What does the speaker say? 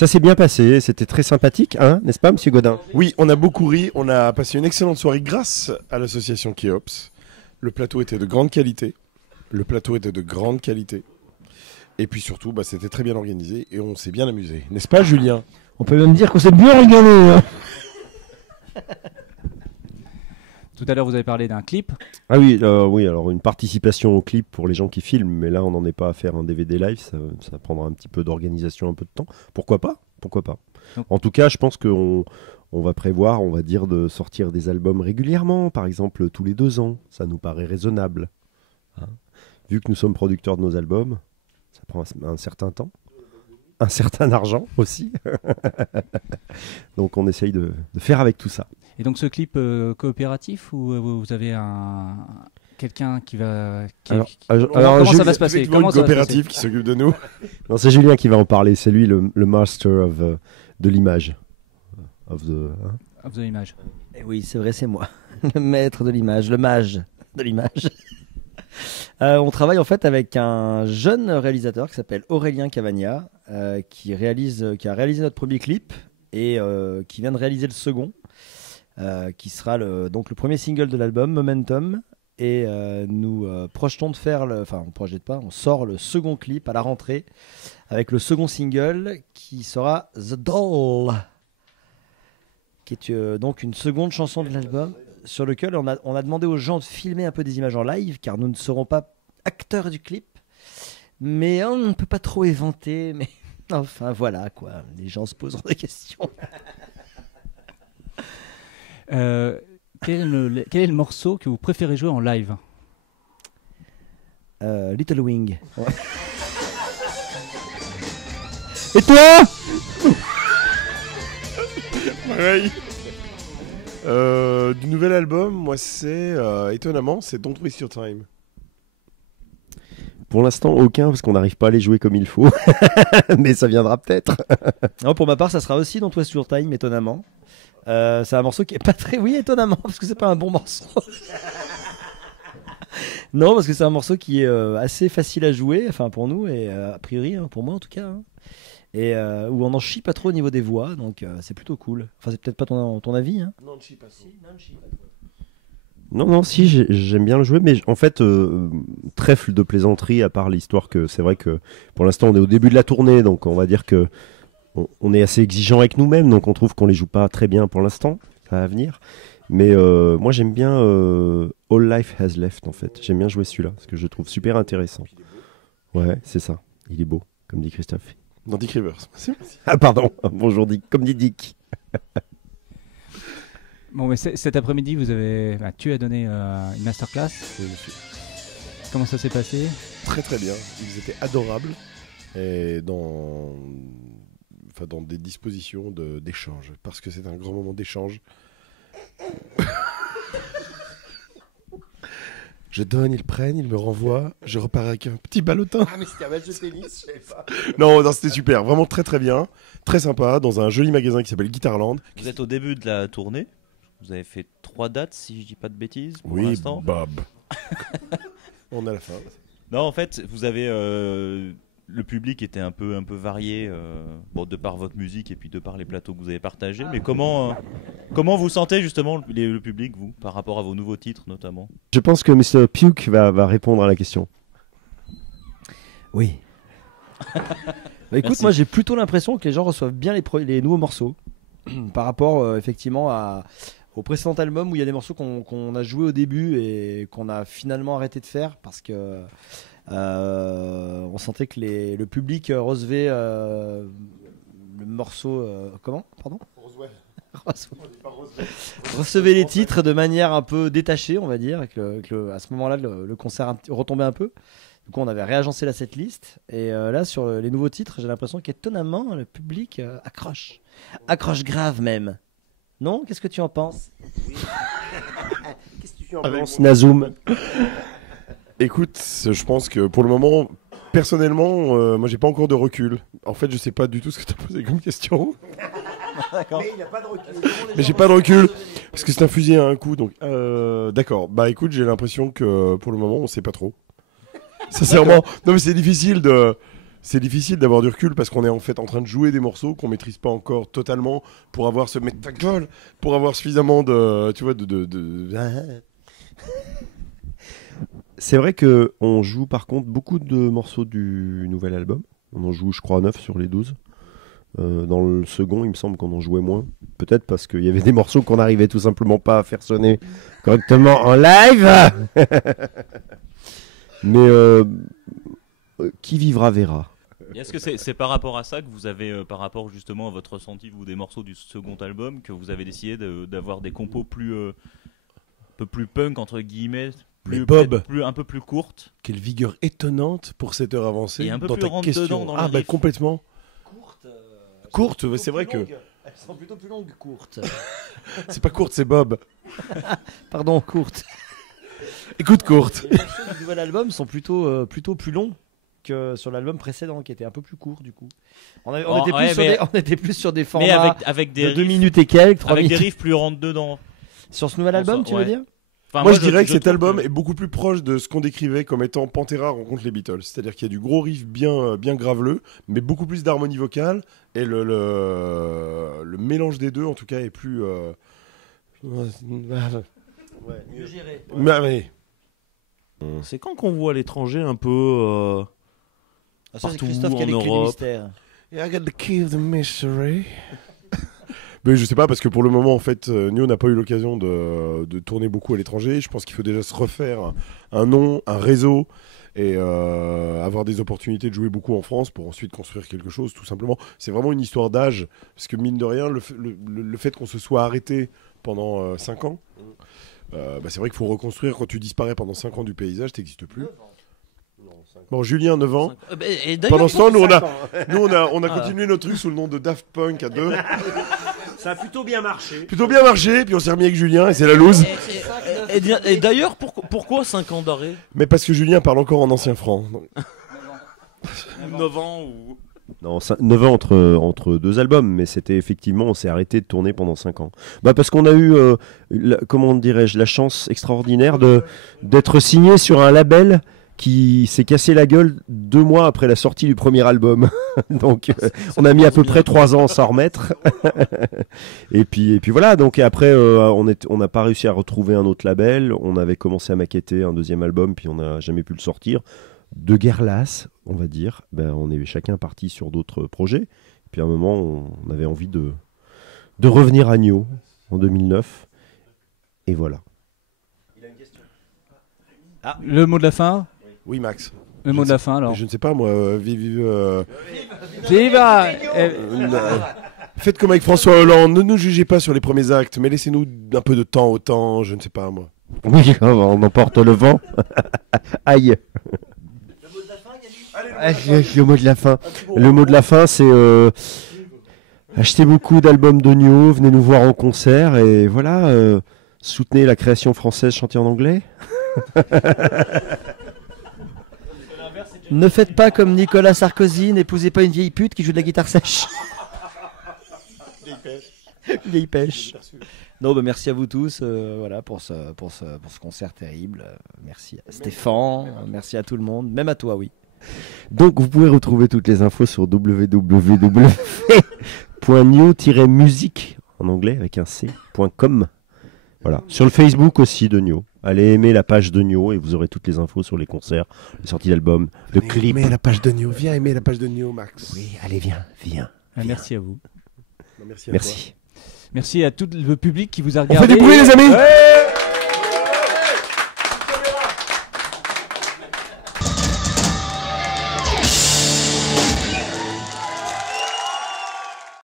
Ça s'est bien passé, c'était très sympathique, hein, n'est-ce pas, Monsieur Godin? Oui, on a beaucoup ri, on a passé une excellente soirée grâce à l'association Kéops. Le plateau était de grande qualité. Et puis surtout, c'était très bien organisé et on s'est bien amusé. N'est-ce pas, Julien? On peut même dire qu'on s'est bien régalé. Hein. Tout à l'heure, vous avez parlé d'un clip. Ah oui, oui, alors une participation au clip pour les gens qui filment, mais là on n'en est pas à faire un DVD live, ça prendra un petit peu d'organisation, un peu de temps. Pourquoi pas? En tout cas, je pense qu'on va prévoir, on va dire, de sortir des albums régulièrement, par exemple tous les 2 ans. Ça nous paraît raisonnable. Hein. Vu que nous sommes producteurs de nos albums, ça prend un certain temps. Un certain argent aussi. Donc on essaye de faire avec tout ça. Et donc ce clip coopératif ou vous avez quelqu'un qui va... comment ça va se passer? Comment coopératif qui s'occupe de nous? Non, c'est Julien qui va en parler. C'est lui le master de l'image. Of the image. Et oui, c'est vrai, c'est moi. Le maître de l'image, le mage de l'image. On travaille en fait avec un jeune réalisateur qui s'appelle Aurélien Cavagna, qui a réalisé notre premier clip et qui vient de réaliser le second, qui sera donc le premier single de l'album, Momentum. Et nous projetons de faire, on sort le second clip à la rentrée avec le second single qui sera The Doll, qui est donc une seconde chanson de l'album, sur lequel on a demandé aux gens de filmer un peu des images en live, car nous ne serons pas acteurs du clip, mais on ne peut pas trop éventer, mais enfin voilà quoi, les gens se poseront des questions. Quel est le morceau que vous préférez jouer en live? Little Wing. Ouais. Et toi? Pareil. Du nouvel album, moi c'est étonnamment, c'est Don't Waste Your Time. Pour l'instant, aucun, parce qu'on n'arrive pas à les jouer comme il faut. Mais ça viendra peut-être. Non, pour ma part, ça sera aussi Don't Waste Your Time, étonnamment. C'est un morceau qui est pas très... Oui, étonnamment, parce que c'est pas un bon morceau. Non, parce que c'est un morceau qui est assez facile à jouer, enfin pour nous, et a priori, hein, pour moi en tout cas. Hein. Et où on n'en chie pas trop au niveau des voix, donc c'est plutôt cool. Enfin, c'est peut-être pas ton avis. Hein. Non, on ne chie pas. Non, si, j'aime bien le jouer, mais en fait, trèfle de plaisanterie, à part l'histoire que c'est vrai que pour l'instant on est au début de la tournée, donc on va dire que on est assez exigeant avec nous-mêmes, donc on trouve qu'on les joue pas très bien pour l'instant, à venir. Mais moi j'aime bien All Life Has Left en fait. J'aime bien jouer celui-là, parce que je le trouve super intéressant. Ouais, c'est ça. Il est beau, comme dit Christophe. Dans Dick Rivers. Ah pardon, bonjour Dick, comme dit Dick. Bon, mais cet après-midi, tu as donné une masterclass. Oui, monsieur. Comment ça s'est passé? Très très bien. Ils étaient adorables et dans des dispositions d'échange, parce que c'est un grand moment d'échange. Je donne, ils prennent, ils me renvoient, je repars avec un petit ballotin. Ah mais c'était un match de tennis, je savais pas. Non, c'était super, vraiment très très bien, très sympa, dans un joli magasin qui s'appelle Guitarland. Vous êtes au début de la tournée, vous avez fait 3 dates si je dis pas de bêtises pour Oui, l'instant. Bob. On est à la fin. Non, en fait, vous avez le public était un peu varié, de par votre musique et puis de par les plateaux que vous avez partagés. Mais comment vous sentez justement le public, vous, par rapport à vos nouveaux titres notamment? Je pense que Mr. Puke va répondre à la question. Oui. Écoute, Merci. moi j'ai plutôt l'impression que les gens reçoivent bien les nouveaux morceaux par rapport effectivement au précédent album où il y a des morceaux qu'on a joués au début et qu'on a finalement arrêté de faire parce que on sentait que le public recevait le morceau comment? Pardon? Recevait les titres de manière un peu détachée, on va dire, à ce moment-là le concert retombait un peu. Du coup, on avait réagencé la setlist et là sur les nouveaux titres, j'ai l'impression qu'étonnamment le public accroche grave même. Non? Qu'est-ce que tu en penses? Qu'est-ce que tu en penses, Nazoum? Écoute, je pense que pour le moment, personnellement, moi j'ai pas encore de recul. En fait, je sais pas du tout ce que tu as posé comme question. D'accord. Mais il n'y a pas de recul. Mais j'ai pas de recul parce que c'est un fusil à un coup. Donc, d'accord. Bah écoute, j'ai l'impression que pour le moment, on sait pas trop. Sincèrement, non mais c'est difficile c'est difficile d'avoir du recul parce qu'on est en fait en train de jouer des morceaux qu'on maîtrise pas encore totalement pour avoir ce mettre ta gueule, pour avoir suffisamment de, tu vois, C'est vrai que on joue par contre beaucoup de morceaux du nouvel album. On en joue, je crois, 9 sur les 12. Dans le second, il me semble qu'on en jouait moins. Peut-être parce qu'il y avait des morceaux qu'on n'arrivait tout simplement pas à faire sonner correctement en live. Mais qui vivra verra. Est-ce que c'est par rapport à ça que vous avez, par rapport justement à votre ressenti vous des morceaux du second album, que vous avez décidé d'avoir des compos un peu plus punk entre guillemets, un peu plus courtes? Quelle vigueur étonnante pour cette heure avancée. Et un peu dans plus ta rentre question. dedans dans les riffs. Complètement. Courte, c'est vrai que. Elles sont plutôt plus longues, courtes. C'est pas courte, c'est Bob. Pardon, courtes. Écoute, courte. Les morceaux du nouvel album sont plutôt plus longs que sur l'album précédent, qui était un peu plus court du coup. On était plus sur des formats avec des de 2 minutes et quelques, 3 avec minutes. des riffs plus rentre dedans. Sur ce nouvel album, tu veux dire? Enfin, moi, je dirais que cet album est beaucoup plus proche de ce qu'on décrivait comme étant Pantera rencontre les Beatles. C'est-à-dire qu'il y a du gros riff bien graveleux, mais beaucoup plus d'harmonie vocale. Et le mélange des deux, en tout cas, est plus... mieux géré. Ouais. C'est quand qu'on voit à l'étranger un peu... Ça, c'est partout Christophe qui a en l'écrit du Europe. mystère. Yeah, I got the key of the mystery. Mais je sais pas, parce que pour le moment, en fait, Nio n'a pas eu l'occasion de tourner beaucoup à l'étranger. Je pense qu'il faut déjà se refaire un nom, un réseau, et avoir des opportunités de jouer beaucoup en France pour ensuite construire quelque chose, tout simplement. C'est vraiment une histoire d'âge, parce que mine de rien, le fait qu'on se soit arrêté pendant 5 ans, c'est vrai qu'il faut reconstruire. Quand tu disparais pendant 5 ans du paysage, t'existes plus. Bon, Julien, 9 ans. Et d'ailleurs, Pendant ce temps, on a continué notre truc sous le nom de Daft Punk à 2. Ça a plutôt bien marché. Puis on s'est remis avec Julien et c'est la loose. Et d'ailleurs, pourquoi 5 ans d'arrêt? Mais parce que Julien parle encore en ancien franc. 9 ans ou... Non, 9 ans entre 2 albums, mais c'était effectivement, on s'est arrêté de tourner pendant 5 ans. Parce qu'on a eu, comment dirais-je, la chance extraordinaire d'être signé sur un label qui s'est cassé la gueule 2 mois après la sortie du premier album. Donc on a mis à peu près 3 ans à s'en remettre. et puis voilà, donc après on n'a pas réussi à retrouver un autre label. On avait commencé à maqueter un deuxième album, puis on n'a jamais pu le sortir. De guerre lasse, on va dire, on est chacun parti sur d'autres projets. Puis à un moment, on avait envie de revenir à Nio en 2009. Et voilà. Il a une question. Le mot de la fin? Oui, Max. Le mot de la fin, alors. Je ne sais pas, moi, vive. Viva! Faites comme avec François Hollande, ne nous jugez pas sur les premiers actes, mais laissez-nous un peu de temps au temps, je ne sais pas, moi. Oui, on emporte le vent. Aïe. Le mot de la fin. Le mot de la fin, c'est achetez beaucoup d'albums de Nio, venez nous voir en concert et voilà, soutenez la création française chantée en anglais. Ne faites pas comme Nicolas Sarkozy, n'épousez pas une vieille pute qui joue de la guitare sèche. Vieille pêche. Non, merci à vous tous voilà, pour ce concert terrible. Merci à Stéphane, merci à tout le monde, même à toi, oui. Donc vous pouvez retrouver toutes les infos sur www.nio-music en anglais avec un c.com. Voilà. Sur le Facebook aussi de Nio. Allez aimer la page de Nio et vous aurez toutes les infos sur les concerts, les sorties d'albums, le clip. Aimer la page de Nio, viens aimer la page de Nio, Max. Oui, allez viens. Merci à vous. Merci. À Merci. Merci à tout le public qui vous a On regardé. fait des bruits, les amis. Ouais.